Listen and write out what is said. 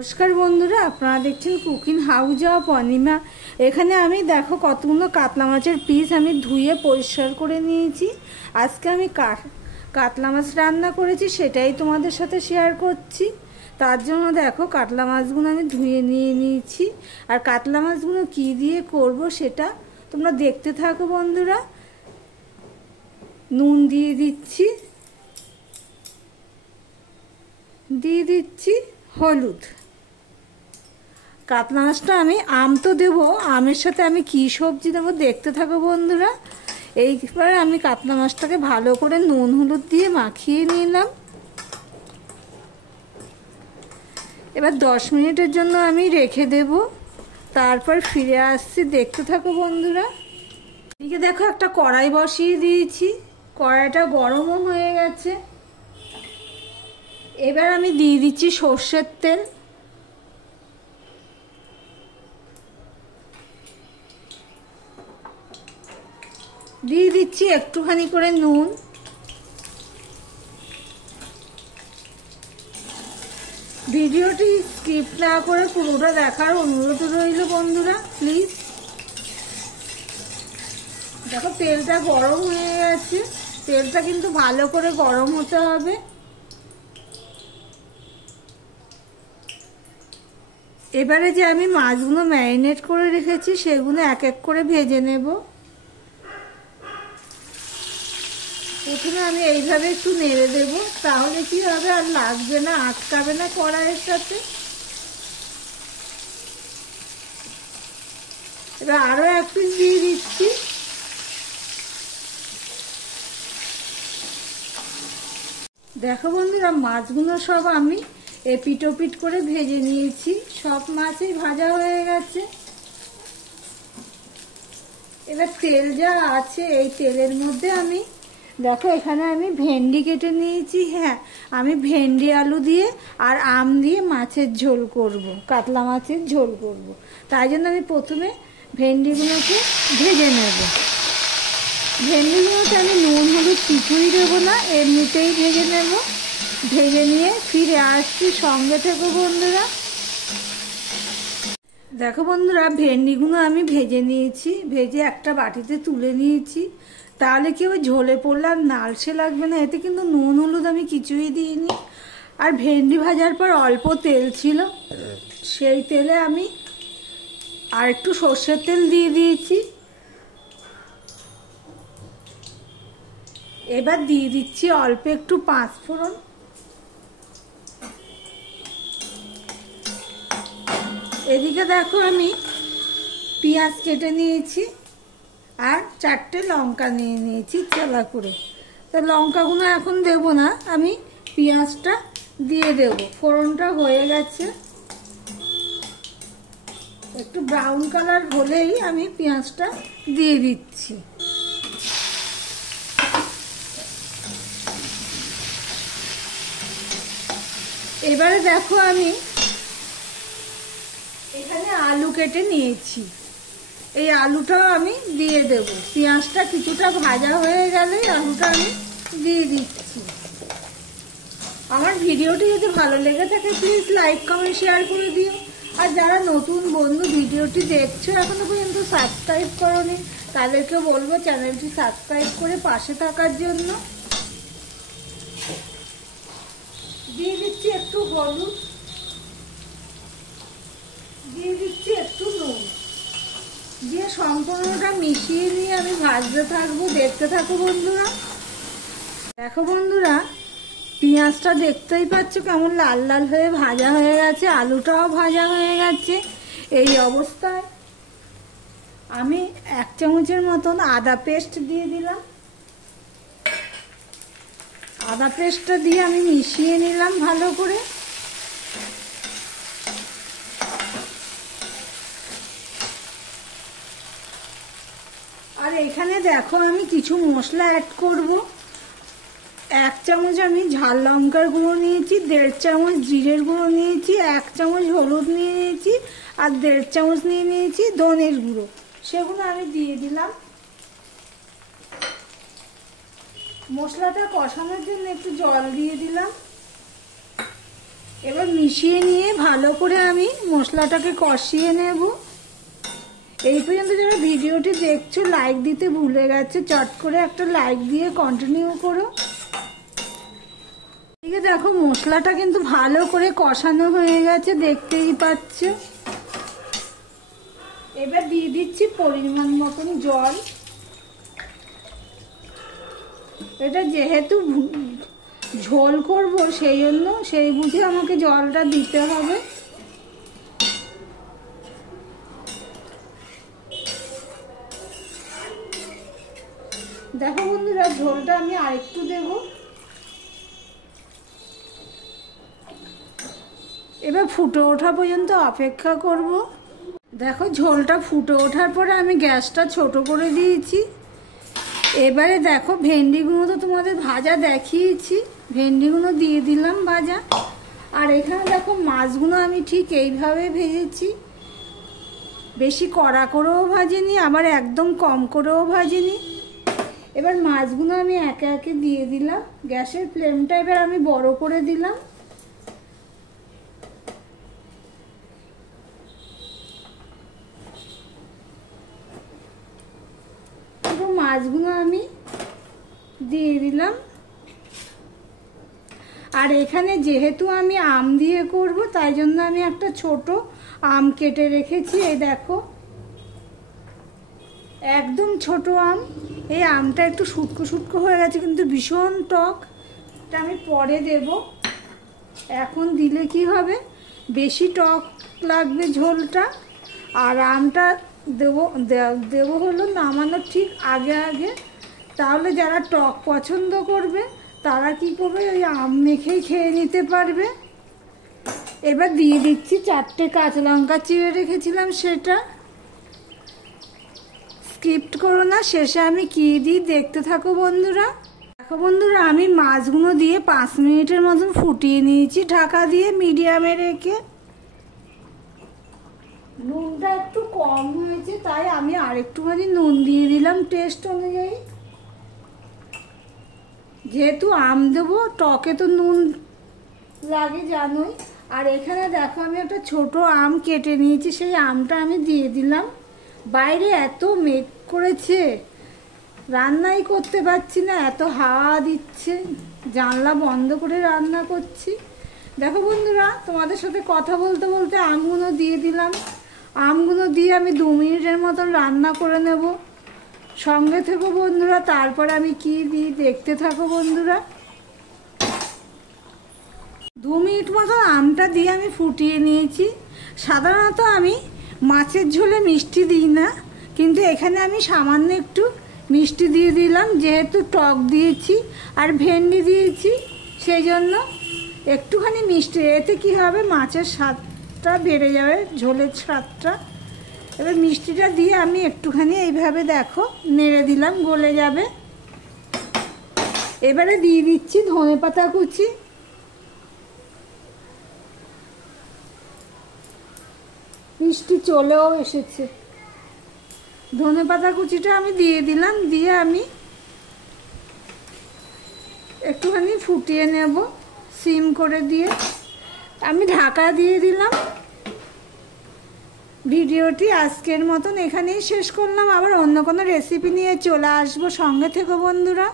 নমস্কার বন্ধুরা, আপনারা দেখছেন কুকিং হাউস অফ অনিমা। এখানে আমি দেখো কতগুলো কাতলা মাছের পিস আমি ধুয়ে পরিষ্কার করে নিয়েছি। আজকে আমি কাতলা মাছ রান্না করেছি, সেটাই তোমাদের সাথে শেয়ার করছি। তার জন্য দেখো কাতলা মাছগুলো আমি ধুয়ে নিয়ে নিয়েছি। আর কাতলা মাছগুলো কী দিয়ে করব সেটা তোমরা দেখতে থাকো বন্ধুরা। নুন দিয়ে দিচ্ছি হলুদ। কাতলা মাছটা আমি আম তো দেবো, আমের সাথে আমি কি সবজি দেবো দেখতে থাকো বন্ধুরা। এইবার আমি কাতলা মাছটাকে ভালো করে নুন হলুদ দিয়ে মাখিয়ে নিলাম। এবার 10 মিনিটের জন্য আমি রেখে দেব, তারপর ফিরে আসছি, দেখতে থাকো বন্ধুরা। এদিকে দেখো একটা কড়াই বসিয়ে দিয়েছি, কড়াইটা গরমও হয়ে গেছে। এবার আমি দিয়ে দিচ্ছি সর্ষের তেল। দিয়ে দিচ্ছি একটুখানি করে নুন। ভিডিওটি স্কিপ না করে পুরোটা দেখার অনুরোধ রইল বন্ধুরা, প্লিজ। দেখো তেলটা গরম হয়ে গেছে, তেলটা কিন্তু ভালো করে গরম হতে হবে। এবারে যে আমি মাছগুলো ম্যারিনেট করে রেখেছি সেগুলো এক এক করে ভেজে নেব। প্রথমে আমি এইভাবে একটু নেড়ে দেব, তাহলে কি হবে, আর লাগবে না, আটকাবে না কড়াইয়ের সাথে। এবার আরো এক পিস দিয়ে দিচ্ছি। দেখো বন্ধুরা, মাছগুলো সব আমি এপিট ওপিট করে ভেজে নিয়েছি, সব মাছই ভাজা হয়ে গেছে। এবার তেল যা আছে এই তেলের মধ্যে আমি দেখো এখানে আমি ভেন্ডি কেটে নিয়েছি। হ্যাঁ, আমি ভেন্ডি আলু দিয়ে আর আম দিয়ে মাছের ঝোল করব, কাতলা মাছের ঝোল করব। তাই জন্য আমি প্রথমে ভেন্ডিগুলোকে ভেজে নেব। ভেন্ডিগুলোকে আমি নুন হলুদ কিছুই দেবো না, এমনিতেই ভেজে নেব। ভেজে নিয়ে ফিরে আসছি, সঙ্গে থেকো বন্ধুরা। দেখো বন্ধুরা, ভেন্ডিগুলো আমি ভেজে নিয়েছি, ভেজে একটা বাটিতে তুলে নিয়েছি। তাহলে কি ওই ঝোলে পড়লে আর নালসে লাগবে না। এতে কিন্তু নুন হলুদ আমি কিছুই দিইনি। আর ভেন্ডি ভাজার পর অল্প তেল ছিল, সেই তেলে আমি আর একটু সর্ষের তেল দিয়ে দিয়েছি। এবার দিয়ে দিচ্ছি অল্প একটু 5 ফোড়ন। এদিকে দেখো আমি পেঁয়াজ কেটে নিয়েছি আর 4টে লঙ্কা নিয়ে নিয়েছি চালা করে। তো লঙ্কাগুলো এখন দেব না, আমি পেঁয়াজটা দিয়ে দেব। ফোড়নটা হয়ে গেছে, একটু ব্রাউন কালার হলেই আমি পেঁয়াজটা দিয়ে দিচ্ছি। এবারে দেখো আমি এখানে আলু কেটে নিয়েছি, এই আলুটাও আমি দিয়ে দেব। পেঁয়াজটা কিছুটা ভাজা হয়ে গেলে আলুটা আমি দিয়ে দিচ্ছি। আমার ভিডিওটি যদি ভালো লেগে থাকে প্লিজ লাইক কমেন্ট শেয়ার করে দিও। আর যারা নতুন বন্ধু ভিডিওটি দেখছো এখনো পর্যন্ত সাবস্ক্রাইব করোনি, তাদেরকে বলবো চ্যানেলটি সাবস্ক্রাইব করে পাশে থাকার জন্য। দিয়ে দিচ্ছি একটু হলুদ, দিয়ে দিচ্ছি একটু নুন, দিয়ে সম্পূর্ণটা মিশিয়ে নিয়ে আমি ভাজতে থাকবো, দেখতে থাকো বন্ধুরা। দেখো বন্ধুরা, পেঁয়াজটা দেখতেই পাচ্ছ কেমন লাল লাল হয়ে ভাজা হয়ে গেছে, আলুটাও ভাজা হয়ে গেছে। এই অবস্থায় আমি 1 চামচের মতন আদা পেস্ট দিয়ে দিলাম। আদা পেস্টটা দিয়ে আমি মিশিয়ে নিলাম ভালো করে। আর এখানে দেখো আমি কিছু মশলা অ্যাড করব। 1 চামচ আমি ঝাল লঙ্কার গুঁড়ো নিয়েছি, 1.5 চামচ জিরের গুঁড়ো নিয়েছি, 1 চামচ হলুদ নিয়ে নিয়েছি, আর 1.5 চামচ নিয়ে নিয়েছি ধনের গুঁড়ো। সেগুলো আমি দিয়ে দিলাম। মশলাটা কষানোর জন্য একটু জল দিয়ে দিলাম। এবার মিশিয়ে নিয়ে ভালো করে আমি মশলাটাকে কষিয়ে নেব। এই পর্যন্ত যারা ভিডিওটি দেখছো লাইক দিতে ভুলে গেছে, চট করে একটা লাইক দিয়ে কন্টিনিউ করো। ঠিক আছে, দেখো মশলাটা কিন্তু ভালো করে কষানো হয়ে গেছে, দেখতেই পাচ্ছ। এবার দিয়ে দিচ্ছি পরিমাণ মতন জল। এটা যেহেতু ঝোল করব সেই জন্য সেই বুঝে আমাকে জলটা দিতে হবে। দেখো বন্ধুরা, ঝোলটা আমি আরেকটু দেব। এবার ফুটে ওঠা পর্যন্ত অপেক্ষা করব। দেখো ঝোলটা ফুটে ওঠার পরে আমি গ্যাসটা ছোট করে দিয়েছি। এবারে দেখো ভেন্ডিগুলো তো তোমাদের ভাজা দেখিয়েছি, ভেন্ডিগুলো দিয়ে দিলাম ভাজা। আর এখানে দেখো মাছগুলো আমি ঠিক এইভাবে ভেজেছি, বেশি কড়া করেও ভাজিনি আবার একদম কম করেও ভাজিনি। এবার মাছগুলো আমি একে একে দিয়ে দিলাম। গ্যাসের ফ্লেমটা এবার আমি বড় করে দিলাম। মাছগুলো আমি দিয়ে দিলাম। আর এখানে যেহেতু আমি আম দিয়ে করব তাই জন্য আমি একটা ছোট আম কেটে রেখেছি। এই দেখো একদম ছোট আম। এই আমটা একটু শুটকো শুটকো হয়ে গেছে কিন্তু ভীষণ টক। এটা আমি পরে দেব, এখন দিলে কি হবে বেশি টক লাগবে ঝোলটা। আর আমটা দেবো হলো নামানোর ঠিক আগে আগে, তাহলে যারা টক পছন্দ করবে তারা কি করবে ওই আম মেখেই খেয়ে নিতে পারবে। এবার দিয়ে দিচ্ছি 4টে কাঁচা লঙ্কা চিড়ে রেখেছিলাম, সেটা স্কিপ করো না, শেষে আমি কি দিই দেখতে থাকো বন্ধুরা। দেখো বন্ধুরা, আমি মাছগুলো দিয়ে 5 মিনিটের মতন ফুটিয়ে নিয়েছি ঢাকা দিয়ে মিডিয়ামে রেখে। নুনটা একটু কম হয়েছে তাই আমি আরেকটুখানি নুন দিয়ে দিলাম টেস্ট অনুযায়ী। যেহেতু আম দেবো টকে তো নুন লাগে জানোই। আর এখানে দেখো আমি একটা ছোট আম কেটে নিয়েছি, সেই আমটা আমি দিয়ে দিলাম। বাইরে এত মেঘ করেছে, রান্নাই করতে পারছি না, এত হাওয়া দিচ্ছে, জানলা বন্ধ করে রান্না করছি। দেখো বন্ধুরা, তোমাদের সাথে কথা বলতে বলতে আমগুলো দিয়ে দিলাম। আমগুলো দিয়ে আমি 2 মিনিটের মতন রান্না করে নেব। সঙ্গে থেকো বন্ধুরা, তারপর আমি কি দিই দেখতে থাকো বন্ধুরা। 2 মিনিট মতন আমটা দিয়ে আমি ফুটিয়ে নিয়েছি। সাধারণত আমি মাছের ঝোলে মিষ্টি দিই না, কিন্তু এখানে আমি সামান্য একটু মিষ্টি দিয়ে দিলাম, যেহেতু টক দিয়েছি আর ভেন্ডি দিয়েছি সেই জন্য একটুখানি মিষ্টি। এতে কি হবে মাছের স্বাদটা বেড়ে যাবে, ঝোলের স্বাদটা। এবার মিষ্টিটা দিয়ে আমি একটুখানি এইভাবে দেখো নেড়ে দিলাম, গলে যাবে। এবারে দিয়ে দিচ্ছি ধনেপাতা কুচি। মিষ্টি চলেও এসেছে। ধনেপাতা কুচিটা আমি দিয়ে দিলাম, দিয়ে আমি একটুখানি ফুটিয়ে নেব সিম করে দিয়ে। আমি ঢাকা দিয়ে দিলাম। ভিডিওটি আজকের মতন এখানেই শেষ করলাম। আবার অন্য কোনো রেসিপি নিয়ে চলে আসবো, সঙ্গে থেকো বন্ধুরা।